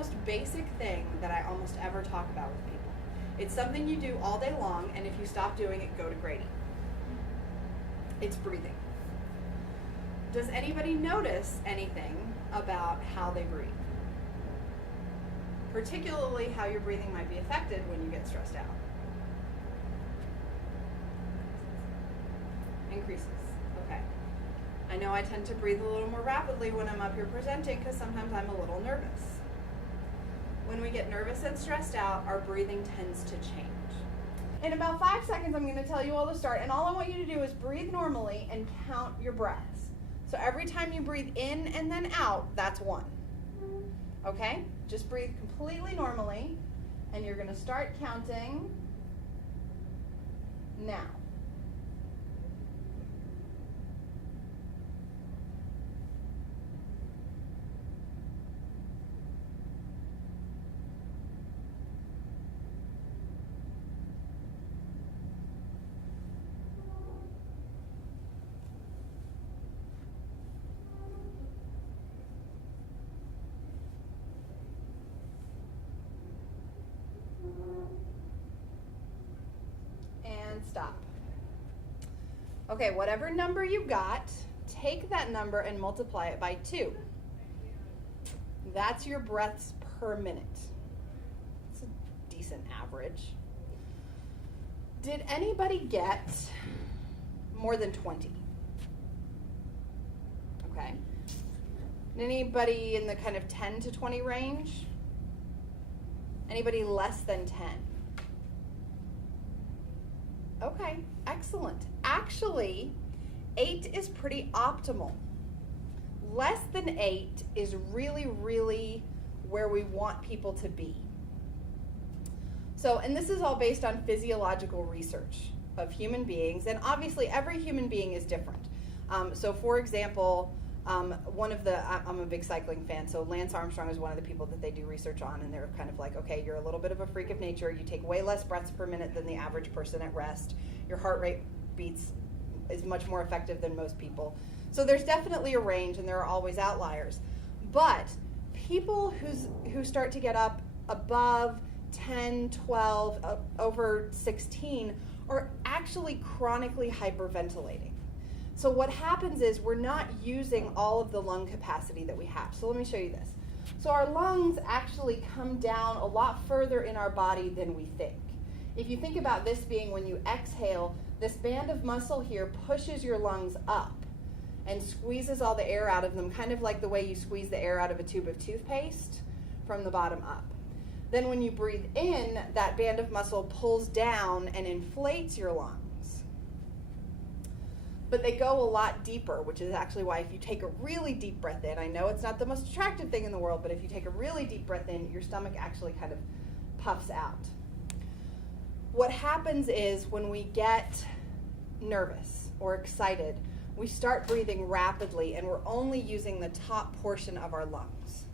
most basic thing that I almost ever talk about with people. It's something you do all day long, and if you stop doing it, go to Grady. It's breathing. Does anybody notice anything about how they breathe? Particularly how your breathing might be affected when you get stressed out. Increases. Okay. I know I tend to breathe a little more rapidly when I'm up here presenting because sometimes I'm a little nervous. When we get nervous and stressed out, our breathing tends to change. In about 5 seconds, I'm going to tell you all to start, and all I want you to do is breathe normally and count your breaths. So every time you breathe in and then out, that's 1. Okay? Just breathe completely normally, and you're going to start counting now. And stop. Okay, whatever number you got, take that number and multiply it by 2. That's your breaths per minute. It's a decent average. Did anybody get more than 20? Okay. Anybody in the kind of 10 to 20 range? Anybody less than 10? Okay, excellent. Actually, 8 is pretty optimal. Less than 8 is really, really where we want people to be. So, and this is all based on physiological research of human beings, and obviously every human being is different. So for example, I'm a big cycling fan, so Lance Armstrong is one of the people that they do research on, and they're kind of like, okay, you're a little bit of a freak of nature, you take way less breaths per minute than the average person at rest, your heart rate is much more effective than most people. So there's definitely a range, and there are always outliers. But people who start to get up above 10, 12, over 16 are actually chronically hyperventilating. So what happens is we're not using all of the lung capacity that we have. So let me show you this. So our lungs actually come down a lot further in our body than we think. If you think about this being when you exhale, this band of muscle here pushes your lungs up and squeezes all the air out of them, kind of like the way you squeeze the air out of a tube of toothpaste from the bottom up. Then when you breathe in, that band of muscle pulls down and inflates your lungs. But they go a lot deeper, which is actually why if you take a really deep breath in, I know it's not the most attractive thing in the world, but if you take a really deep breath in, your stomach actually kind of puffs out. What happens is when we get nervous or excited, we start breathing rapidly, and we're only using the top portion of our lungs.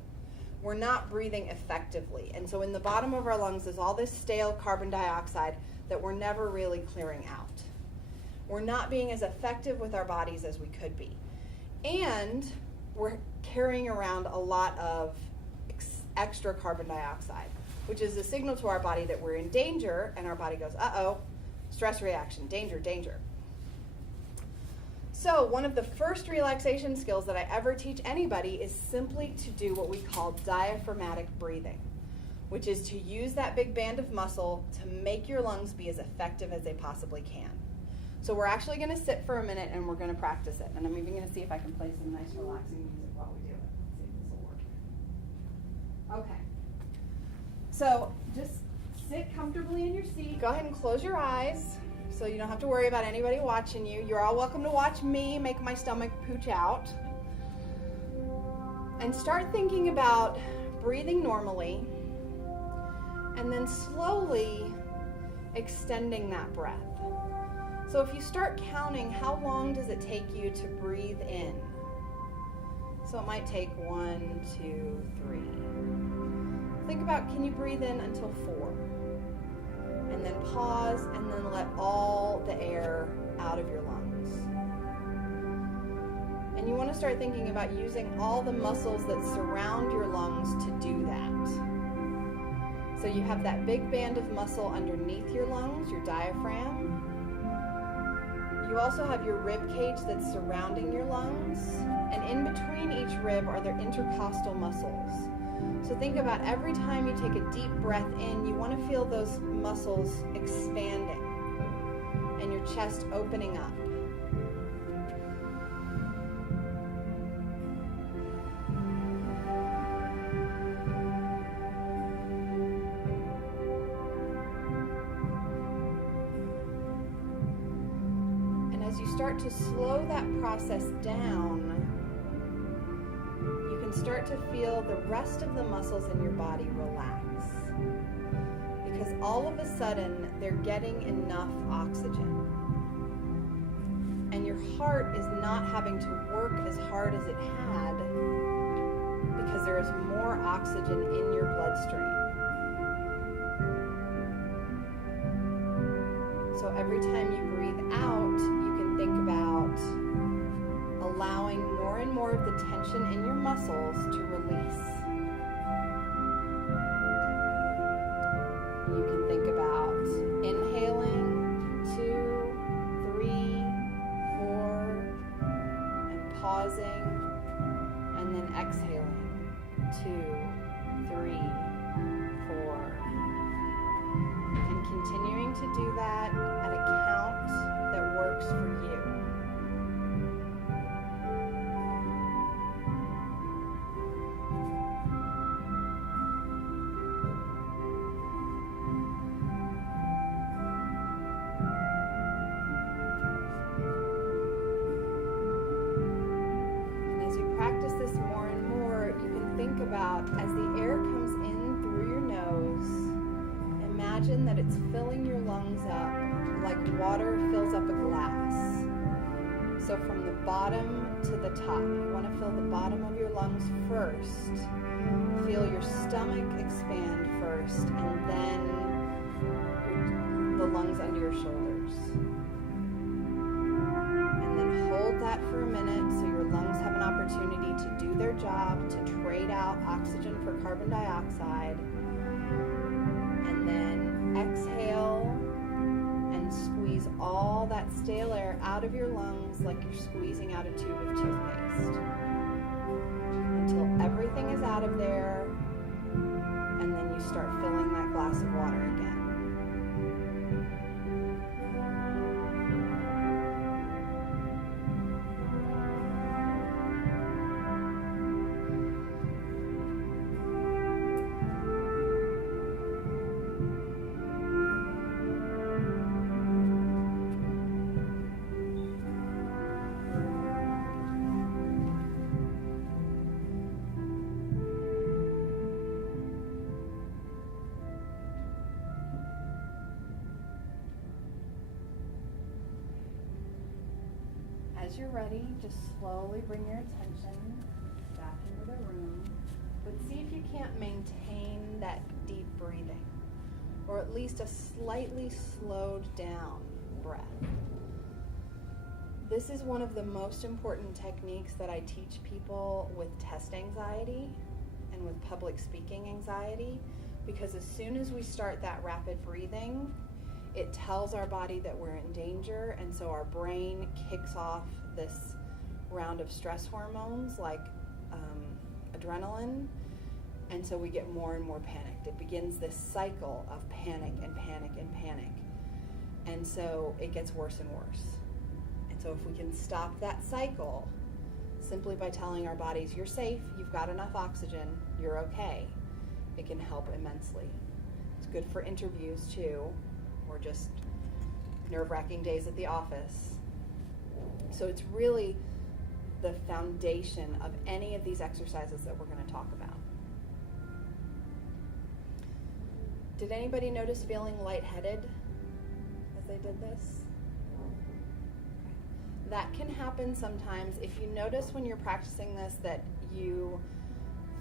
We're not breathing effectively. And so in the bottom of our lungs is all this stale carbon dioxide that we're never really clearing out. We're not being as effective with our bodies as we could be. And we're carrying around a lot of extra carbon dioxide, which is a signal to our body that we're in danger, and our body goes, uh-oh, stress reaction, danger, danger. So one of the first relaxation skills that I ever teach anybody is simply to do what we call diaphragmatic breathing, which is to use that big band of muscle to make your lungs be as effective as they possibly can. So we're actually going to sit for a minute and we're going to practice it. And I'm even going to see if I can play some nice relaxing music while we do it. See if this will work. Okay. So just sit comfortably in your seat. Go ahead and close your eyes so you don't have to worry about anybody watching you. You're all welcome to watch me make my stomach pooch out. And start thinking about breathing normally and then slowly extending that breath. So if you start counting, how long does it take you to breathe in? So it might take 1, 2, 3. Think about, can you breathe in until 4? And then pause and then let all the air out of your lungs. And And you want to start thinking about using all the muscles that surround your lungs to do that. So you have that big band of muscle underneath your lungs, your diaphragm. You also have your rib cage that's surrounding your lungs. And in between each rib are their intercostal muscles. So think about every time you take a deep breath in, you want to feel those muscles expanding and your chest opening up. Start to slow that process down, you can start to feel the rest of the muscles in your body relax. Because all of a sudden, they're getting enough oxygen. And your heart is not having to work as hard as it had because there is more oxygen in your bloodstream. So every time you breathe out, think about allowing more and more of the tension in your muscles to release. You can think about inhaling 2, 3, 4, and pausing, and then exhaling 2, 3, 4, and continuing to do that at a count that works for you. And as you practice this more and more, you can think about as the air comes in through your nose, imagine that it's filling your lungs up like water fills up a glass. So from the bottom to the top, you want to fill the bottom of your lungs first. Feel your stomach expand first, and then the lungs under your shoulders. And then hold that for a minute so your lungs have an opportunity to do their job, to trade out oxygen for carbon dioxide. And then exhale. Squeeze all that stale air out of your lungs like you're squeezing out a tube of toothpaste until everything is out of there, and then you start filling that glass of water again. As you're ready, just slowly bring your attention back into the room, but see if you can't maintain that deep breathing, or at least a slightly slowed down breath. This is one of the most important techniques that I teach people with test anxiety and with public speaking anxiety, because as soon as we start that rapid breathing, it tells our body that we're in danger, and so our brain kicks off this round of stress hormones like adrenaline, and so we get more and more panicked. It begins this cycle of panic and panic and panic, and so it gets worse and worse. And so if we can stop that cycle simply by telling our bodies, you're safe, you've got enough oxygen, you're okay, it can help immensely. It's good for interviews too, or just nerve-wracking days at the office. So it's really the foundation of any of these exercises that we're going to talk about. Did anybody notice feeling lightheaded as they did this? Okay. That can happen sometimes. If you notice when you're practicing this that you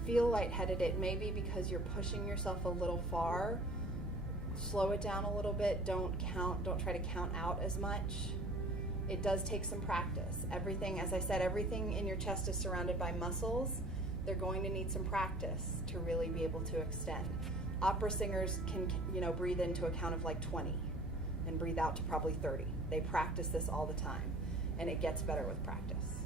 feel lightheaded, it may be because you're pushing yourself a little far. Slow it down a little bit. Don't try to count out as much. It does take some practice. Everything, as I said, everything in your chest is surrounded by muscles. They're going to need some practice to really be able to extend. Opera singers can, breathe into a count of like 20 and breathe out to probably 30. They practice this all the time, and it gets better with practice.